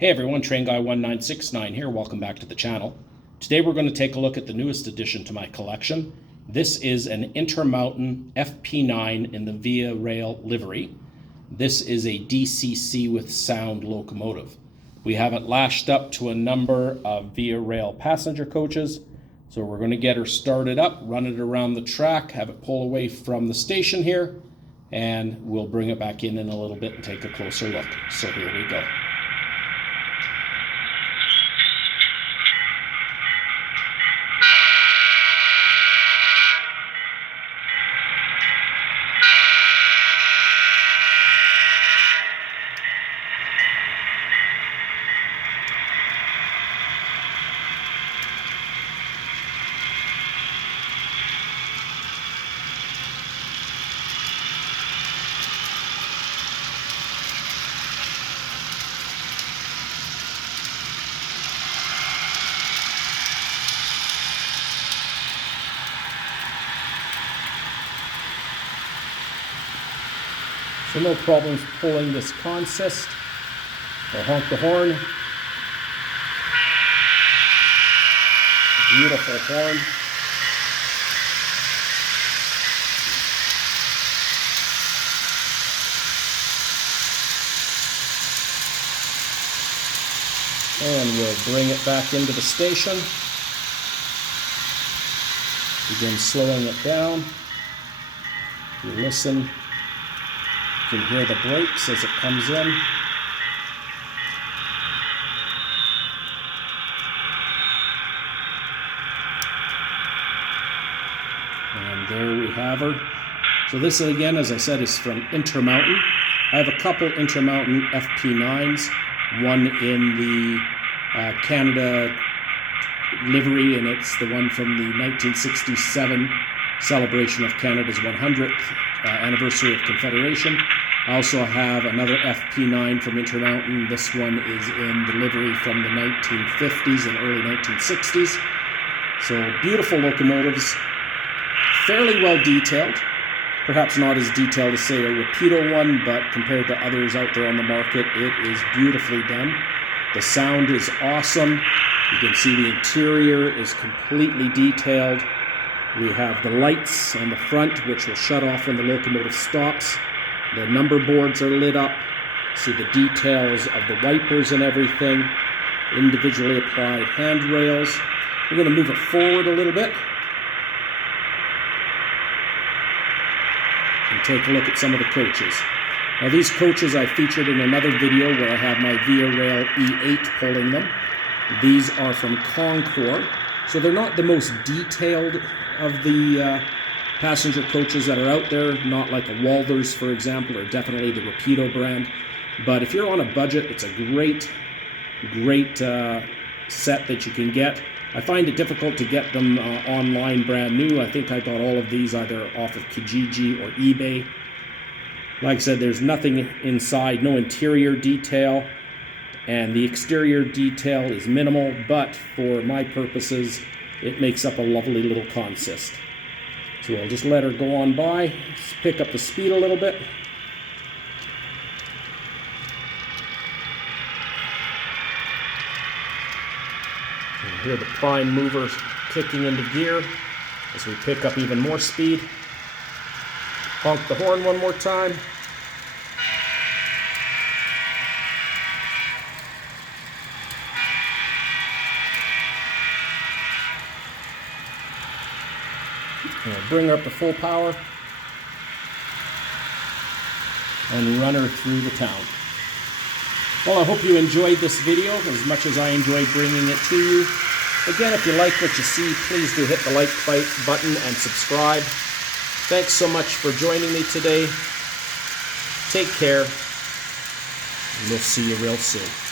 Hey everyone, Train Guy 1969 here. Welcome back to the channel. Today we're going to take a look at the newest addition to my collection. This is an Intermountain FP9 in the VIA Rail livery. This is a DCC with sound locomotive. We have it lashed up to a number of VIA Rail passenger coaches. So we're going to get her started up, run it around the track, have it pull away from the station here, and we'll bring it back in a little bit and take a closer look. So here we go. So no problems pulling this consist. I'll honk the horn. Beautiful horn. And we'll bring it back into the station. Begin slowing it down. You listen. You can hear the brakes as it comes in. And there we have her. So this again, as I said, is from Intermountain. I have a couple Intermountain FP9s, one in the Canada livery, and it's the one from the 1967 celebration of Canada's 100th anniversary of Confederation. I also have another FP9 from Intermountain. This one is in the livery from the 1950s and early 1960s. So beautiful locomotives, fairly well detailed. Perhaps not as detailed as, say, a Rapido one, but compared to others out there on the market, it is beautifully done. The sound is awesome. You can see the interior is completely detailed. We have the lights on the front, which will shut off when the locomotive stops. The number boards are lit up. See the details of the wipers and everything. Individually applied handrails. We're going to move it forward a little bit and take a look at some of the coaches. Now these coaches I featured in another video where I have my VIA Rail E8 pulling them. These are from Con-Cor, so they're not the most detailed of the passenger coaches that are out there, not like a Walthers, for example, or definitely the Rapido brand. But if you're on a budget, it's a great set that you can get. I find it difficult to get them online brand new. I think I got all of these either off of Kijiji or eBay. Like I said, there's nothing inside, no interior detail, and the exterior detail is minimal, but for my purposes, it makes up a lovely little consist. So I'll just let her go on by, just pick up the speed a little bit. And hear the prime mover kicking into gear as we pick up even more speed. Honk the horn one more time. And we'll bring her up to full power and run her through the town. Well, I hope you enjoyed this video as much as I enjoyed bringing it to you. Again, if you like what you see, please do hit the like button and subscribe. Thanks so much for joining me today. Take care, and we'll see you real soon.